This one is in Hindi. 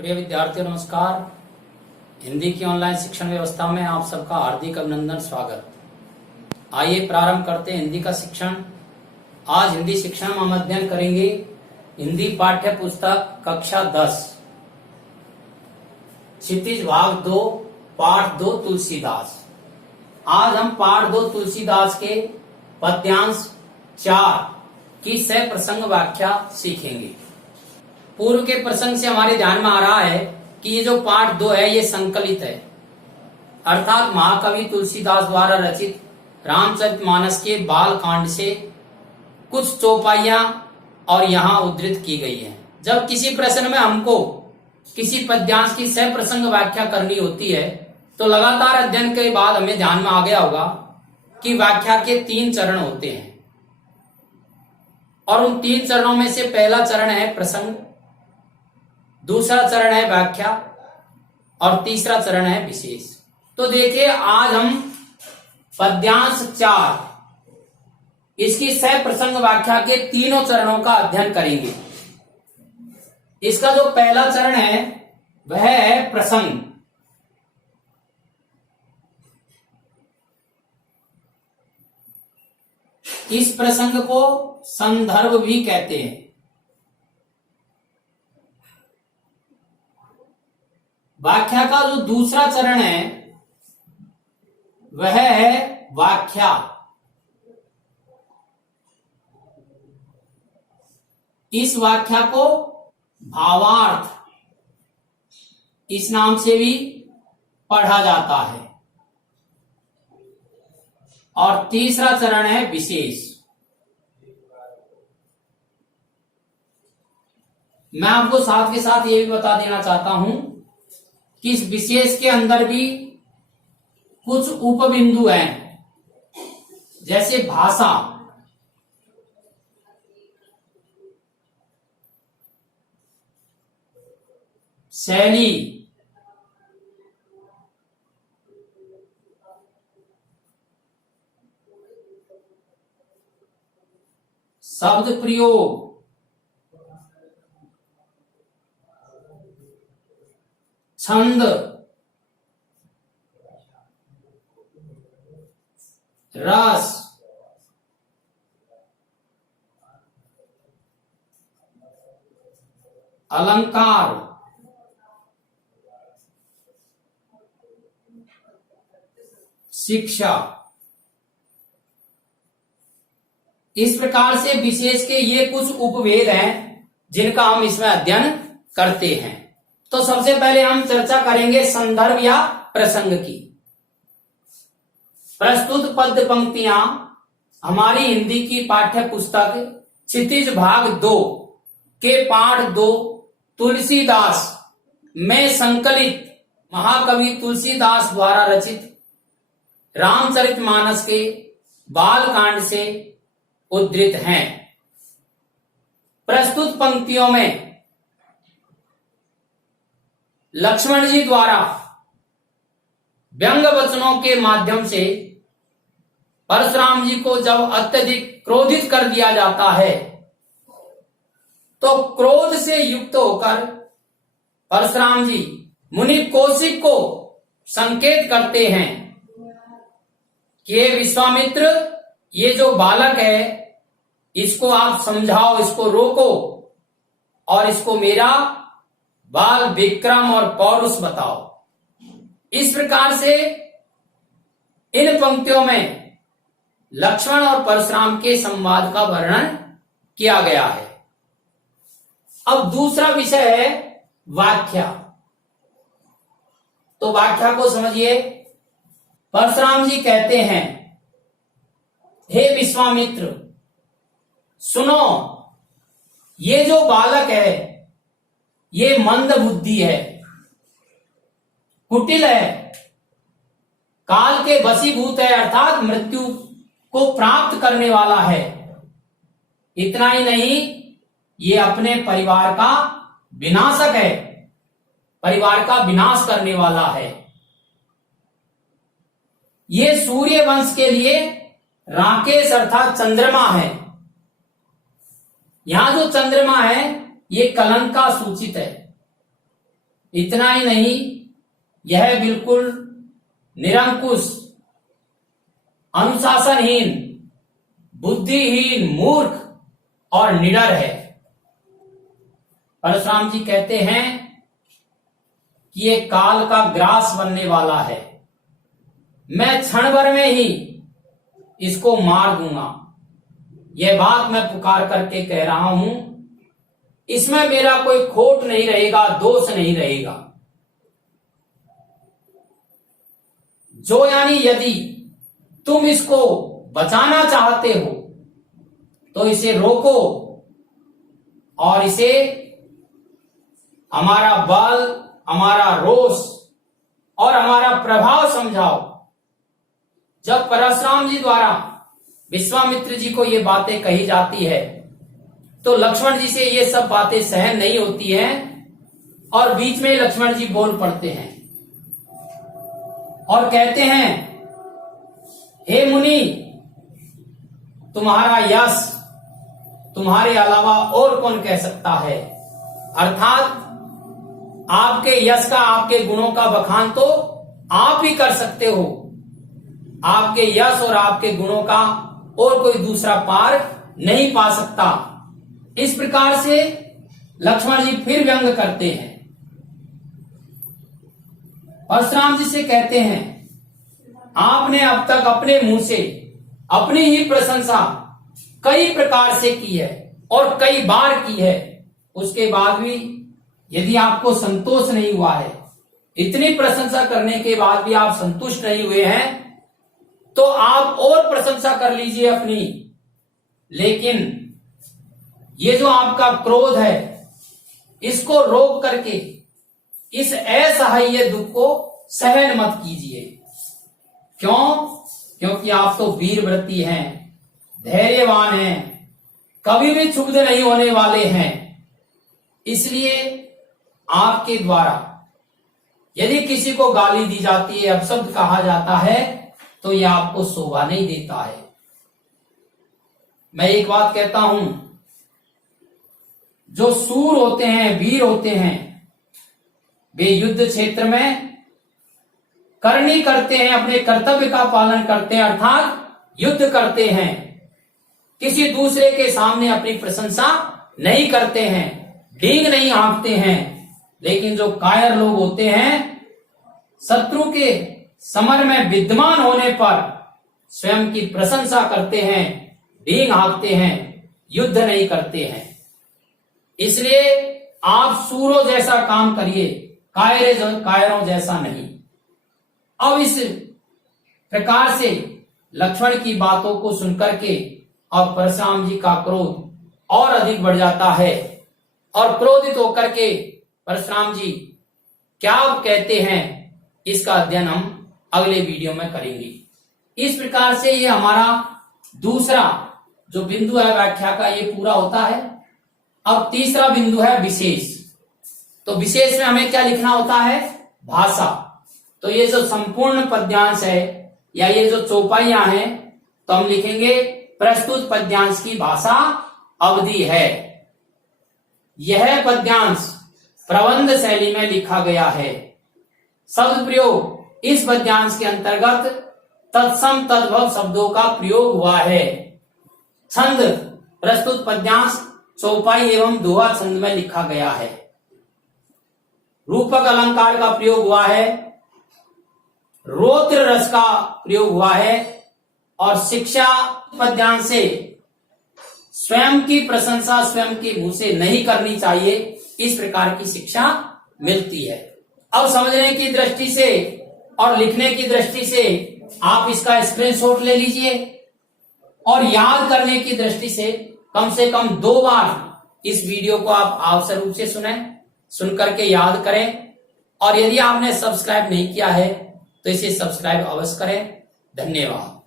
प्रिय विद्यार्थियों नमस्कार। हिंदी की ऑनलाइन शिक्षण व्यवस्था में आप सबका हार्दिक अभिनंदन स्वागत। आइए प्रारंभ करते हैं हिंदी का शिक्षण। आज हिंदी शिक्षण में हम अध्ययन करेंगे हिंदी पाठ्य पुस्तक कक्षा 10 क्षितिज भाग 2 पाठ 2 तुलसीदास। आज हम पाठ 2 तुलसीदास के पद्यांश 4 की सह प्रसंग व्याख्या सीखेंगे। पूर्व के प्रसंग से हमारे ध्यान में आ रहा है कि ये जो पाठ 2 है ये संकलित है, अर्थात महाकवि तुलसीदास द्वारा रचित रामचरितमानस के बाल कांड से कुछ चौपाइयां और यहाँ उद्धृत की गई हैं। जब किसी प्रश्न में हमको किसी पद्यांश की सह प्रसंग व्याख्या करनी होती है तो लगातार अध्ययन के बाद हमें ध्यान में आ गया होगा कि व्याख्या के 3 चरण होते हैं और उन 3 चरणों में से पहला चरण है प्रसंग, दूसरा चरण है व्याख्या और तीसरा चरण है विशेष। तो देखिए आज हम पद्यांश 4 इसकी सह प्रसंग व्याख्या के तीनों चरणों का अध्ययन करेंगे। इसका जो पहला चरण है वह है प्रसंग। इस प्रसंग को संदर्भ भी कहते हैं। व्याख्या का जो दूसरा चरण है वह है व्याख्या। इस व्याख्या को भावार्थ इस नाम से भी पढ़ा जाता है। और तीसरा चरण है विशेष। मैं आपको साथ के साथ ये भी बता देना चाहता हूं कि इस विशेष के अंदर भी कुछ उपबिंदु हैं, जैसे भाषा, शैली, शब्द प्रयोग, छंद, रस, अलंकार, शिक्षा। इस प्रकार से विशेष के ये कुछ उपभेद हैं जिनका हम इसमें अध्ययन करते हैं। तो सबसे पहले हम चर्चा करेंगे संदर्भ या प्रसंग की। प्रस्तुत पद्य पंक्तियां हमारी हिंदी की पाठ्य पुस्तक क्षितिज भाग 2 के पाठ 2 तुलसीदास में संकलित महाकवि तुलसीदास द्वारा रचित रामचरितमानस के बालकांड से उद्धृत हैं। प्रस्तुत पंक्तियों में लक्ष्मण जी द्वारा व्यंग वचनों के माध्यम से परशुराम जी को जब अत्यधिक क्रोधित कर दिया जाता है तो क्रोध से युक्त होकर परशुराम जी मुनि कौशिक को संकेत करते हैं कि विश्वामित्र, ये जो बालक है इसको आप समझाओ, इसको रोको और इसको मेरा बाल विक्रम और पौरुष बताओ। इस प्रकार से इन पंक्तियों में लक्ष्मण और परशुराम के संवाद का वर्णन किया गया है। अब दूसरा विषय है व्याख्या। तो व्याख्या को समझिए। परशुराम जी कहते हैं, हे विश्वामित्र सुनो, ये जो बालक है ये मंद बुद्धि है, कुटिल है, काल के वशीभूत है, अर्थात मृत्यु को प्राप्त करने वाला है। इतना ही नहीं, ये अपने परिवार का विनाशक है, परिवार का विनाश करने वाला है। ये सूर्य वंश के लिए राकेश अर्थात चंद्रमा है। यहां जो चंद्रमा है ये कलंक का सूचित है। इतना ही नहीं, यह बिल्कुल निरंकुश, अनुशासनहीन, बुद्धिहीन, मूर्ख और निडर है। परशुराम जी कहते हैं कि ये काल का ग्रास बनने वाला है, मैं क्षण भर में ही इसको मार दूंगा। यह बात मैं पुकार करके कह रहा हूं, इसमें मेरा कोई खोट नहीं रहेगा, दोष नहीं रहेगा। जो यानी यदि तुम इसको बचाना चाहते हो तो इसे रोको और इसे हमारा बल, हमारा रोष और हमारा प्रभाव समझाओ। जब परशुराम जी द्वारा विश्वामित्र जी को ये बातें कही जाती है तो लक्ष्मण जी से ये सब बातें सहन नहीं होती हैं और बीच में लक्ष्मण जी बोल पड़ते हैं और कहते हैं, हे मुनि, तुम्हारा यश तुम्हारे अलावा और कौन कह सकता है। अर्थात आपके यश का, आपके गुणों का बखान तो आप ही कर सकते हो। आपके यश और आपके गुणों का और कोई दूसरा पार नहीं पा सकता। इस प्रकार से लक्ष्मण जी फिर व्यंग करते हैं। परशुराम जी से कहते हैं, आपने अब तक अपने मुंह से अपनी ही प्रशंसा कई प्रकार से की है और कई बार की है, उसके बाद भी यदि आपको संतोष नहीं हुआ है, इतनी प्रशंसा करने के बाद भी आप संतुष्ट नहीं हुए हैं, तो आप और प्रशंसा कर लीजिए अपनी। लेकिन ये जो आपका क्रोध है, इसको रोक करके इस असह्य दुख को सहन मत कीजिए। क्यों? क्योंकि आप तो वीरव्रती हैं, धैर्यवान हैं, कभी भी क्षुब्ध नहीं होने वाले हैं। इसलिए आपके द्वारा यदि किसी को गाली दी जाती है, अपशब्द कहा जाता है, तो यह आपको शोभा नहीं देता है। मैं एक बात कहता हूं, जो सूर होते हैं, वीर होते हैं, वे युद्ध क्षेत्र में करनी करते हैं, अपने कर्तव्य का पालन करते हैं, अर्थात युद्ध करते हैं। किसी दूसरे के सामने अपनी प्रशंसा नहीं करते हैं, डींग नहीं हाँकते हैं। लेकिन जो कायर लोग होते हैं, शत्रु के समर में विद्यमान होने पर स्वयं की प्रशंसा करते हैं, डींग हाँकते हैं, युद्ध नहीं करते हैं। इसलिए आप सूरों जैसा काम करिए, कायरों जैसा नहीं। अब इस प्रकार से लक्ष्मण की बातों को सुनकर के अब परशुराम जी का क्रोध और अधिक बढ़ जाता है और क्रोधित होकर के परशुराम जी क्या कहते हैं, इसका अध्ययन हम अगले वीडियो में करेंगे। इस प्रकार से ये हमारा दूसरा जो बिंदु है व्याख्या का, ये पूरा होता है। अब तीसरा बिंदु है विशेष। तो विशेष में हमें क्या लिखना होता है? भाषा। तो ये जो संपूर्ण पद्यांश है या ये जो चौपाइयां हैं, तो हम लिखेंगे प्रस्तुत पद्यांश की भाषा अवधि है। यह पद्यांश प्रबंध शैली में लिखा गया है। शब्द प्रयोग इस पद्यांश के अंतर्गत तत्सम तद्भव शब्दों का प्रयोग हुआ है। छंद प्रस्तुत पद्यांश चौपाई एवं दोहा छंद में लिखा गया है। रूपक अलंकार का प्रयोग हुआ है, रौद्र रस का प्रयोग हुआ है और शिक्षा पद्यांश से स्वयं की प्रशंसा स्वयं के मुंह से नहीं करनी चाहिए, इस प्रकार की शिक्षा मिलती है। अब समझने की दृष्टि से और लिखने की दृष्टि से आप इसका स्क्रीनशॉट ले लीजिए और याद करने की दृष्टि से कम 2 बार इस वीडियो को आप आवश्यक रूप से सुन करके याद करें। और यदि आपने सब्सक्राइब नहीं किया है तो इसे सब्सक्राइब अवश्य करें। धन्यवाद।